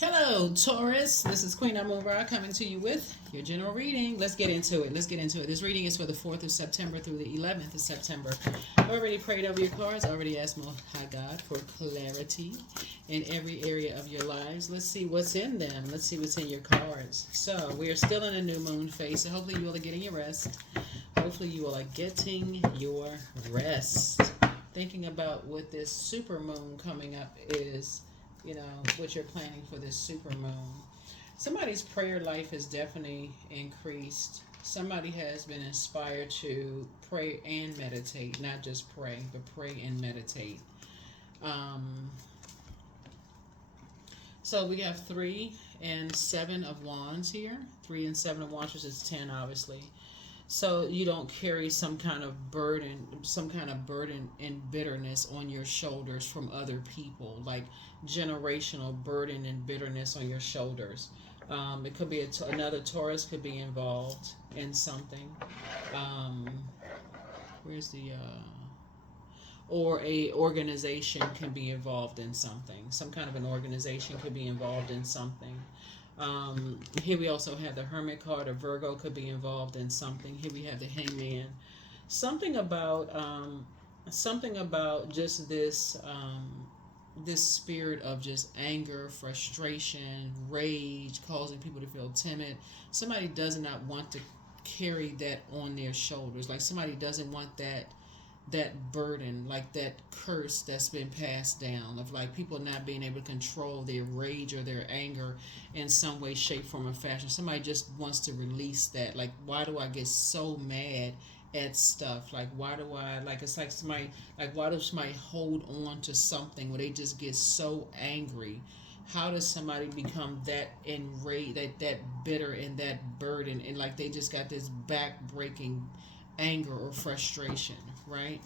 Hello, Taurus. This is Queen Amun Ra coming to you with your general reading. Let's get into it. This reading is for the 4th of September through the 11th of September. I've already prayed over your cards. I already asked Most High God for clarity in every area of your lives. Let's see what's in them. Let's see what's in your cards. So, we are still in a new moon phase, so hopefully you all are getting your rest. Hopefully you all are getting your rest. Thinking about what this super moon coming up is, what you're planning for this super moon. Somebody's prayer life has definitely increased. Somebody has been inspired to pray and meditate, not just pray, but pray and meditate. Um, so we have 3 and 7 of wands here. 3 and 7 of wands, which is 10, obviously. So you don't carry some kind of burden and bitterness on your shoulders from other people, like generational burden and bitterness on your shoulders. It could be another Taurus could be involved in something. Um, where's the or a organization can be involved in something. Some kind of an organization could be involved in something. Here we also have the Hermit card. A Virgo could be involved in something. Here we have the Hangman. Something about just this spirit of just anger, frustration, rage, causing people to feel timid. Somebody does not want to carry that on their shoulders. Like somebody doesn't want that burden, like that curse that's been passed down of like people not being able to control their rage or their anger in some way, shape, form, or fashion. Somebody just wants to release that. Like, why do I get so mad at stuff? Like, why do I like? It's like somebody like why does somebody hold on to something where they just get so angry? How does somebody become that enraged, that bitter and that burden, and like they just got this back breaking anger or frustration, right?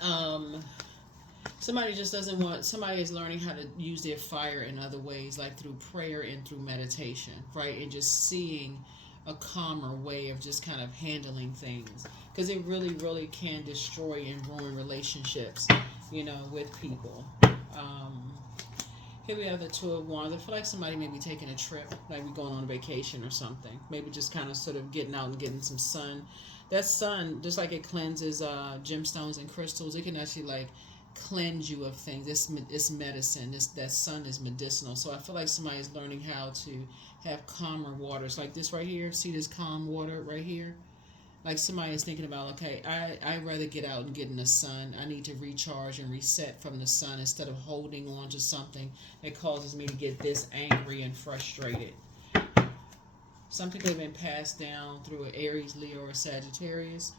Um, Somebody just doesn't want. Somebody is learning how to use their fire in other ways, like through prayer and through meditation, right? And just seeing a calmer way of just kind of handling things, because it really, really can destroy and ruin relationships, with people. Um, Here we have the Two of Wands. I feel like somebody may be taking a trip, like we going on a vacation or something. Maybe just kind of sort of getting out and getting some sun. That sun, just like it cleanses gemstones and crystals, it can actually like cleanse you of things. It's medicine. That sun is medicinal. So I feel like somebody is learning how to have calmer waters, like this right here. See this calm water right here? Like somebody is thinking about, okay, I'd rather get out and get in the sun. I need to recharge and reset from the sun instead of holding on to something that causes me to get this angry and frustrated. Something could have been passed down through an Aries, Leo, or Sagittarius,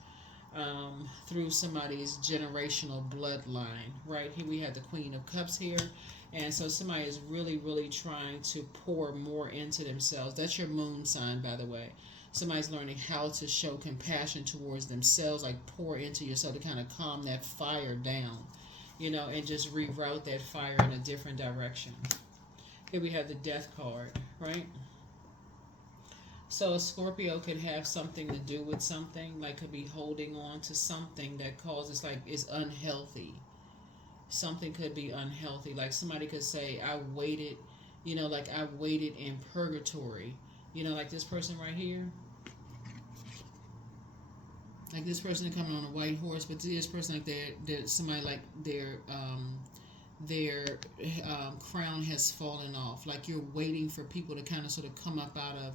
through somebody's generational bloodline. Right here we have the Queen of Cups here. And so somebody is really, really trying to pour more into themselves. That's your moon sign, by the way. Somebody's learning how to show compassion towards themselves, like pour into yourself to kind of calm that fire down, and just reroute that fire in a different direction. Here we have the Death card, right? So a Scorpio could have something to do with something, like could be holding on to something that causes like is unhealthy. Something could be unhealthy. Like somebody could say, I waited, like I waited in purgatory. Like this person right here. Like this person coming on a white horse, but this person like they're somebody like their crown has fallen off. Like you're waiting for people to kind of sort of come up out of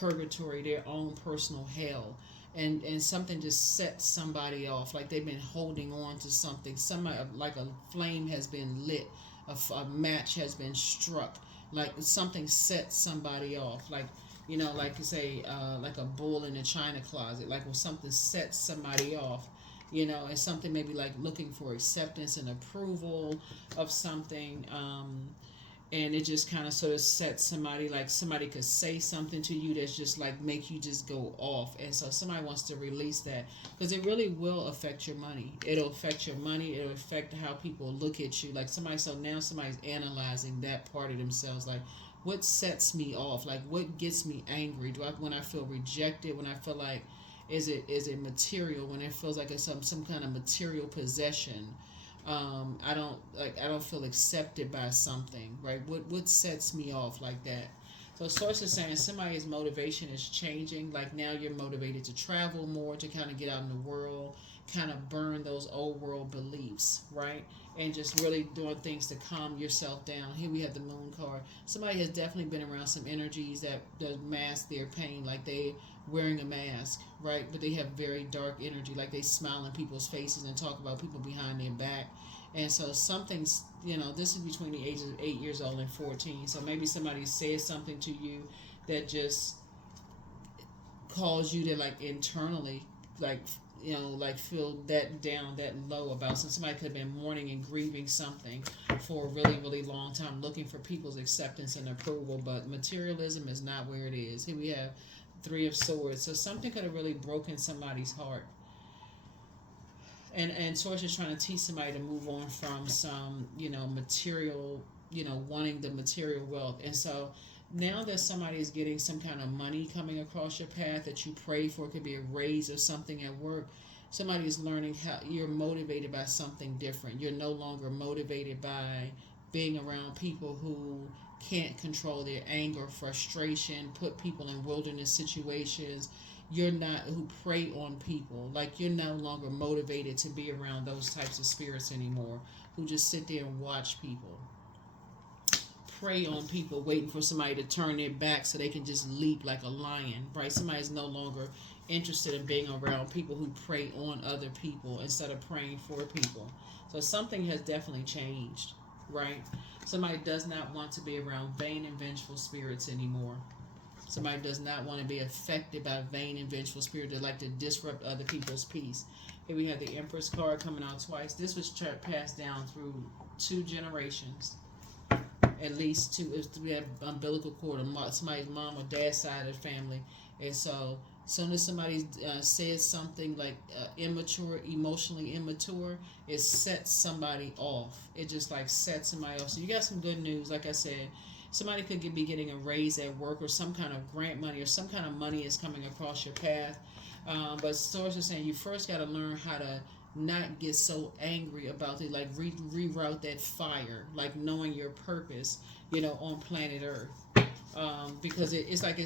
purgatory, their own personal hell, and something just sets somebody off. Like they've been holding on to something. Somebody like a flame has been lit, a match has been struck. Like something sets somebody off. Like you say, like a bull in a china closet. Like when something sets somebody off, and something maybe like looking for acceptance and approval of something, and it just kind of sort of sets somebody, like somebody could say something to you that's just like make you just go off, and so somebody wants to release that because it really will affect your money. It'll affect your money. It'll affect how people look at you. Like somebody, so now somebody's analyzing that part of themselves, like what sets me off, like what gets me angry. When I feel rejected, when I feel like is it material, when it feels like it's some kind of material possession, I don't feel accepted by something, right? What sets me off like that? So source is saying somebody's motivation is changing. Like now you're motivated to travel more, to kind of get out in the world, kind of burn those old world beliefs, right? And just really doing things to calm yourself down. Here we have the moon card. Somebody has definitely been around some energies that mask their pain, like they wearing a mask, right? But they have very dark energy, like they smile in people's faces and talk about people behind their back. And so something's, this is between the ages of 8 years old and 14. So maybe somebody says something to you that just cause you to like internally, like, like feel that down, that low about. So somebody could have been mourning and grieving something for a really, really long time, looking for people's acceptance and approval. But materialism is not where it is. Here we have Three of Swords. So something could have really broken somebody's heart. And Source is trying to teach somebody to move on from some, material, wanting the material wealth. And so now that somebody is getting some kind of money coming across your path that you pray for, it could be a raise or something at work. Somebody is learning how you're motivated by something different. You're no longer motivated by being around people who can't control their anger, frustration, put people in wilderness situations. You're not who prey on people. Like you're no longer motivated to be around those types of spirits anymore, who just sit there and watch people, prey on people, waiting for somebody to turn their back so they can just leap like a lion, right? Somebody's no longer interested in being around people who prey on other people instead of praying for people. So something has definitely changed, right? Somebody does not want to be around vain and vengeful spirits anymore. Somebody does not want to be affected by vain and vengeful spirits that like to disrupt other people's peace. Here we have the Empress card coming out twice. This was passed down through 2 generations. At least two. If we have umbilical cord, somebody's mom or dad side of the family. And so as soon as somebody says something like immature, emotionally immature, it sets somebody off. It just like sets somebody off. So you got some good news. Like I said, somebody could be getting a raise at work, or some kind of grant money, or some kind of money is coming across your path. But source is saying you first got to learn how to not get so angry about it, like reroute that fire, like knowing your purpose, on planet Earth. Because it's like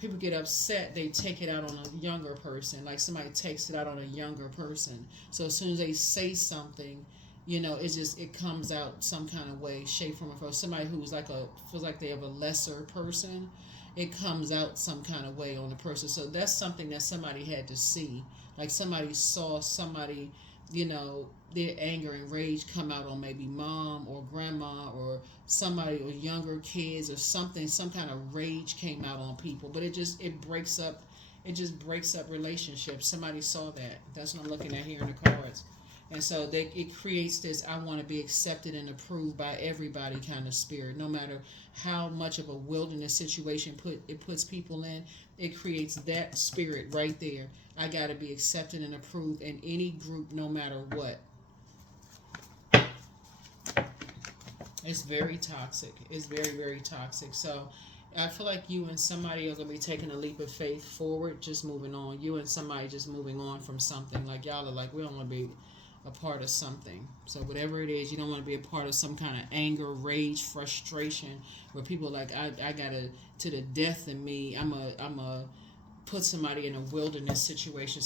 people get upset, they take it out on a younger person, like somebody takes it out on a younger person. So as soon as they say something, it comes out some kind of way, shape, form, or form. Somebody who's feels like they have a lesser person, it comes out some kind of way on the person. So that's something that somebody had to see. Like somebody saw somebody, their anger and rage come out on maybe mom or grandma or somebody, or younger kids or something. Some kind of rage came out on people. But it just breaks up relationships. Somebody saw that. That's what I'm looking at here in the cards. And so it creates this I want to be accepted and approved by everybody kind of spirit. No matter how much of a wilderness situation it puts people in, it creates that spirit right there. I got to be accepted and approved in any group, no matter what. It's very toxic. It's very, very toxic. So I feel like you and somebody are going to be taking a leap of faith forward, just moving on. You and somebody just moving on from something. Like y'all are like, we don't want to be a part of something. So whatever it is, you don't want to be a part of some kind of anger, rage, frustration, where people are like, I gotta, to the death in me, I'm a put somebody in a wilderness situation.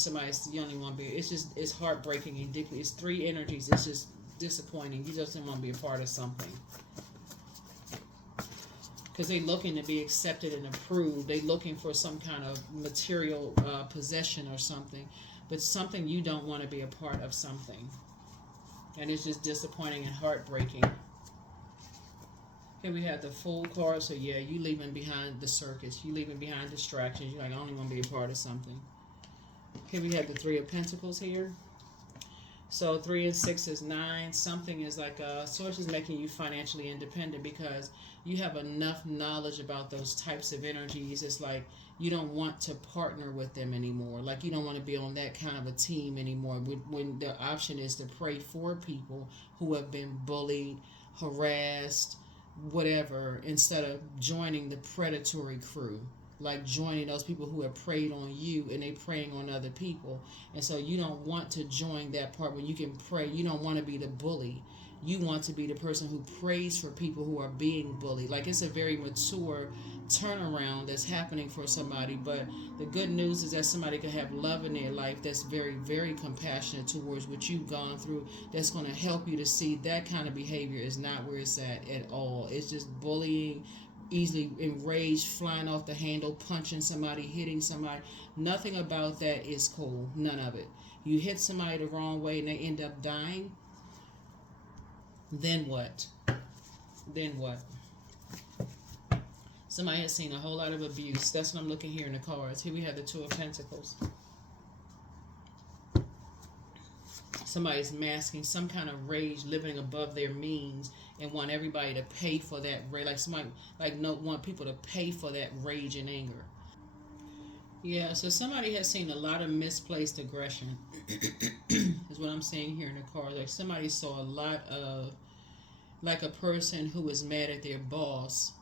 You only want to be. It's heartbreaking and ridiculous. It's 3 energies. It's just disappointing. You just don't want to be a part of something. Because they're looking to be accepted and approved. They're looking for some kind of material possession or something. But something you don't want to be a part of something. And it's just disappointing and heartbreaking. Here we have the Fool card. So yeah, you leaving behind the circus. You leaving behind distractions. You're like, I only want to be a part of something. Here we have the 3 of Pentacles here. So 3 and 6 is 9. Something is like source is making you financially independent because you have enough knowledge about those types of energies. It's like you don't want to partner with them anymore. Like you don't want to be on that kind of a team anymore. When the option is to pray for people who have been bullied, harassed, whatever, instead of joining the predatory crew. like joining those people who have preyed on you and they preying on other people. And so you don't want to join that part where you can pray. You don't want to be the bully. You want to be the person who prays for people who are being bullied. Like, it's a very mature turnaround that's happening for somebody. But the good news is that somebody can have love in their life that's very, very compassionate towards what you've gone through, that's going to help you to see that kind of behavior is not where it's at all. It's just bullying, easily enraged, flying off the handle, punching somebody, hitting somebody. Nothing about that is cool. None of it. You hit somebody the wrong way and they end up dying, then what? Then what? Somebody has seen a whole lot of abuse. That's what I'm looking here in the cards. Here we have the Two of Pentacles. Somebody's masking some kind of rage, living above their means, and want everybody to pay for that rage. Like somebody, want people to pay for that rage and anger. Yeah, so somebody has seen a lot of misplaced aggression. Is what I'm saying here in the cards. Like somebody saw a lot of, like a person who is mad at their boss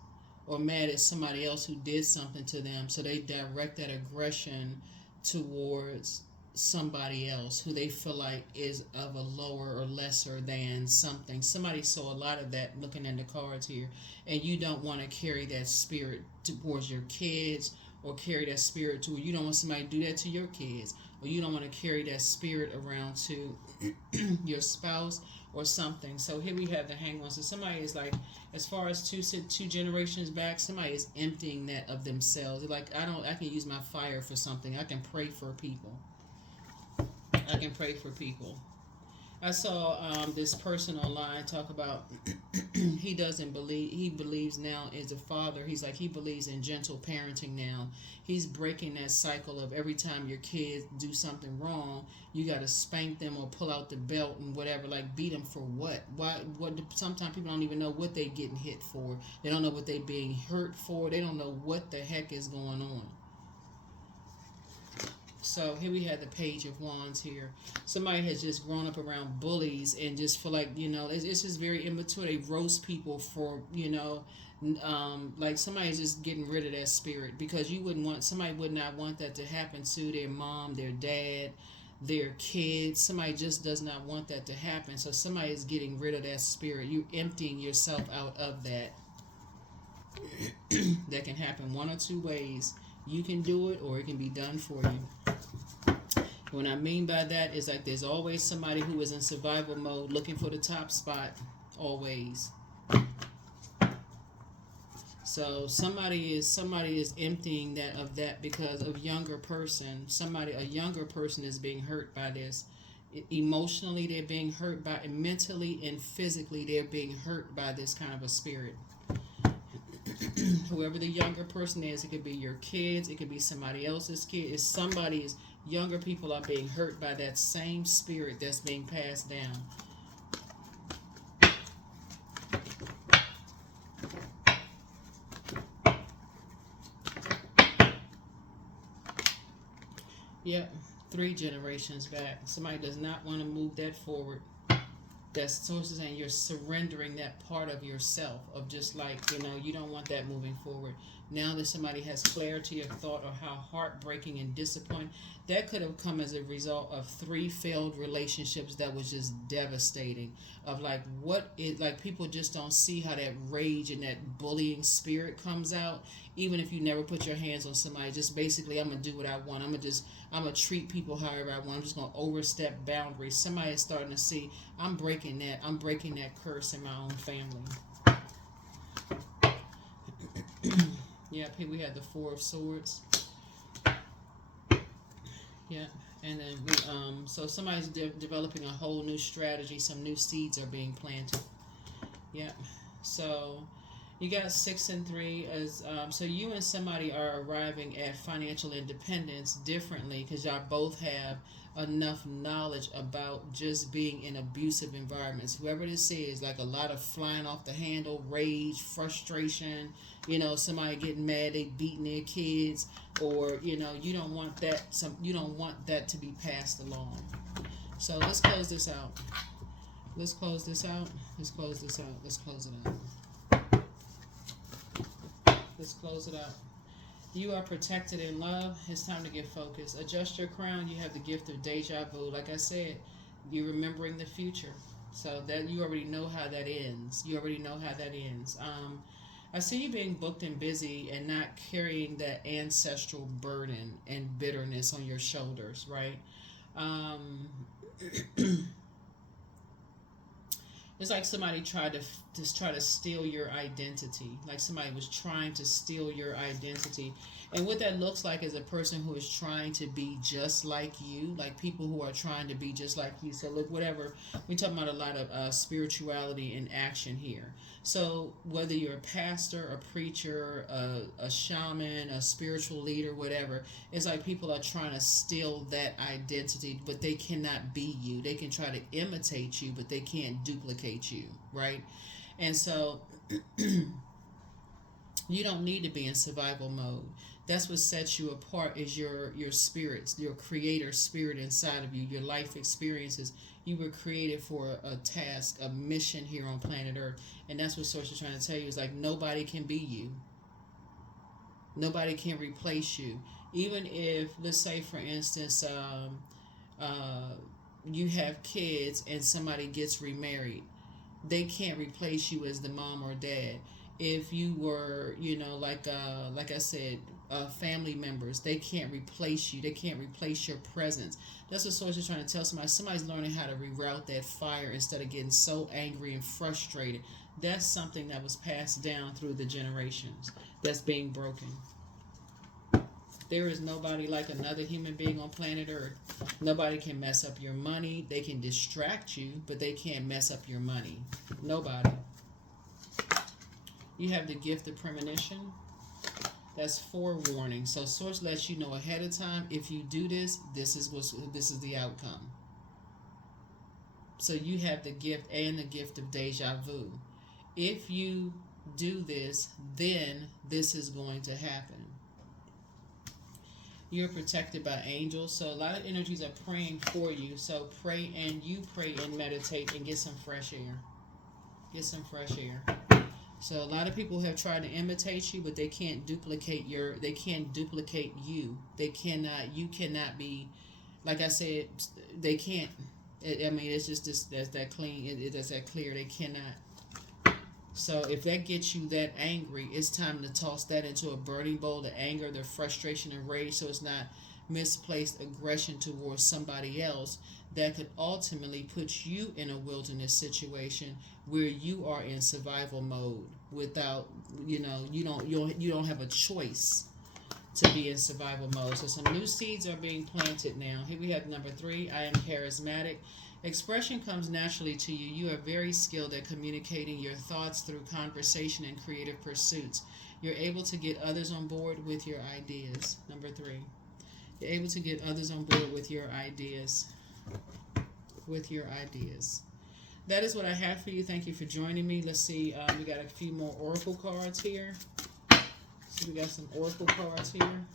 or mad at somebody else who did something to them. So they direct that aggression towards somebody else who they feel like is of a lower or lesser than something. Somebody saw a lot of that looking in the cards here. And you don't want to carry that spirit towards your kids, or carry that spirit to, you don't want somebody to do that to your kids, or you don't want to carry that spirit around to your spouse or something. So here we have the Hanged. So somebody is like, as far as two generations back, somebody is emptying that of themselves. They're like, I can use my fire for something. I can pray for people. I can pray for people. I saw this person online talk about he believes now as a father. He's like, he believes in gentle parenting now. He's breaking that cycle of every time your kids do something wrong, you got to spank them or pull out the belt and whatever, like beat them for what? Why? What? Sometimes people don't even know what they're getting hit for. They don't know what they're being hurt for. They don't know what the heck is going on. So here we have the Page of Wands here. Somebody has just grown up around bullies and just feel like, it's just very immature. They roast people for, like somebody's just getting rid of that spirit, because somebody would not want that to happen to their mom, their dad, their kids. Somebody just does not want that to happen. So somebody is getting rid of that spirit. You're emptying yourself out of that. That can happen one or two ways. You can do it, or it can be done for you. What I mean by that is, like, there's always somebody who is in survival mode looking for the top spot, always. So somebody is emptying that because of a younger person is being hurt by this. Emotionally, they're being hurt by it. Mentally and physically, they're being hurt by this kind of a spirit. Whoever the younger person is, it could be your kids, it could be somebody else's kid. It's somebody's younger people are being hurt by that same spirit that's being passed down. Yep, 3 generations back. Somebody does not want to move that forward. That's sources, and you're surrendering that part of yourself, of just like, you don't want that moving forward. Now that somebody has clarity of thought of how heartbreaking and disappointing, that could have come as a result of 3 failed relationships that was just devastating. Of like, people just don't see how that rage and that bullying spirit comes out. Even if you never put your hands on somebody, just basically, I'm going to do what I want. I'm going to treat people however I want. I'm just going to overstep boundaries. Somebody is starting to see, I'm breaking that curse in my own family. Yep, here we have the 4 of Swords. Yeah, and then so somebody's developing a whole new strategy. Some new seeds are being planted. Yeah, so you got 6 and 3 as so you and somebody are arriving at financial independence differently, because y'all both have enough knowledge about just being in abusive environments. Whoever this is, like a lot of flying off the handle, rage, frustration, somebody getting mad, they beating their kids, or you don't want that to be passed along. So let's close this out. Let's close this out. Let's close this out. Let's close it out. Let's close it out. You are protected in love. It's time to get focused. Adjust your crown. You have the gift of deja vu. Like I said, you're remembering the future. So that you already know how that ends. You already know how that ends. I see you being booked and busy and not carrying that ancestral burden and bitterness on your shoulders, right? Um, It's like somebody tried to just try to steal your identity. Like somebody was trying to steal your identity. And what that looks like is a person who is trying to be just like you, like people who are trying to be just like you. So look, whatever, we're talking about a lot of spirituality in action here. So whether you're a pastor, a preacher, a shaman, a spiritual leader, whatever, it's like people are trying to steal that identity, but they cannot be you. They can try to imitate you, but they can't duplicate you, right? And so you don't need to be in survival mode. That's what sets you apart is your spirits, your creator spirit inside of you, your life experiences. You were created for a task, a mission here on planet Earth. And that's what Source is trying to tell you is like nobody can be you. Nobody can replace you. Even if, let's say, for instance, you have kids and somebody gets remarried, they can't replace you as the mom or dad. If you were, like I said, family members, they can't replace you. They can't replace your presence. That's what Source is trying to tell somebody. Somebody's learning how to reroute that fire instead of getting so angry and frustrated. That's something that was passed down through the generations that's being broken. There is nobody like another human being on planet Earth. Nobody can mess up your money. They can distract you, but they can't mess up your money. Nobody. You have the gift of premonition. That's forewarning. So Source lets you know ahead of time, if you do this, this is the outcome. So you have the gift and the gift of deja vu. If you do this, then this is going to happen. You're protected by angels. So a lot of energies are praying for you. So pray and meditate and get some fresh air. Get some fresh air. So a lot of people have tried to imitate you, but they can't duplicate you. You cannot be, like I said, they can't. I mean, it's just this, that's that clean, that's that clear. They cannot. So if that gets you that angry, it's time to toss that into a burning bowl, the anger, the frustration, and rage, so it's not misplaced aggression towards somebody else that could ultimately put you in a wilderness situation where you are in survival mode without, you don't have a choice to be in survival mode. So some new seeds are being planted now. Here we have number 3. I am charismatic. Expression comes naturally to you. You are very skilled at communicating your thoughts through conversation and creative pursuits. You're able to get others on board with your ideas. Number 3. You're able to get others on board with your ideas. That is what I have for you. Thank you for joining me. Let's see. We got a few more oracle cards here. So we got some oracle cards here.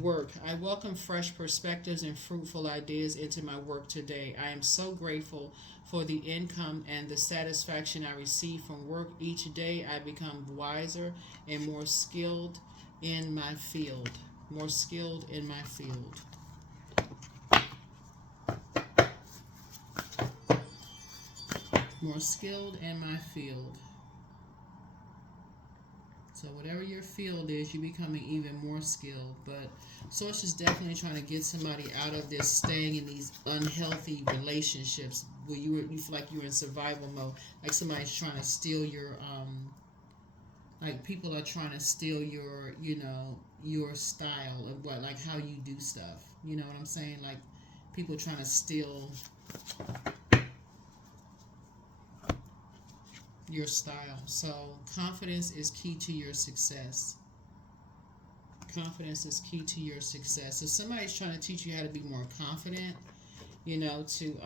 Work. I welcome fresh perspectives and fruitful ideas into my work today. I am so grateful for the income and the satisfaction I receive from work. Each day I become wiser and more skilled in my field. More skilled in my field. More skilled in my field. So whatever your field is, you're becoming even more skilled. But Source is definitely trying to get somebody out of this, staying in these unhealthy relationships where you feel like you're in survival mode. Like somebody's trying to steal your, like people are trying to steal your, your style of what, like how you do stuff. You know what I'm saying? Like people trying to steal your style. So confidence is key to your success. Confidence is key to your success. So somebody's trying to teach you how to be more confident, to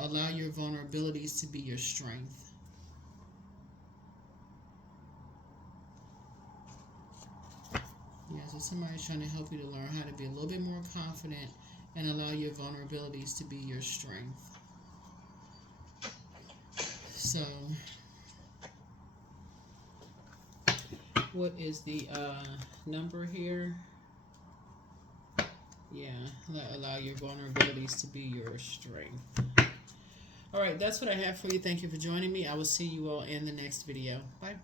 allow your vulnerabilities to be your strength. Yeah, so somebody's trying to help you to learn how to be a little bit more confident and allow your vulnerabilities to be your strength. So What is the number here? Yeah, allow your vulnerabilities to be your strength. All right, that's what I have for you. Thank you for joining me. I will see you all in the next video. Bye.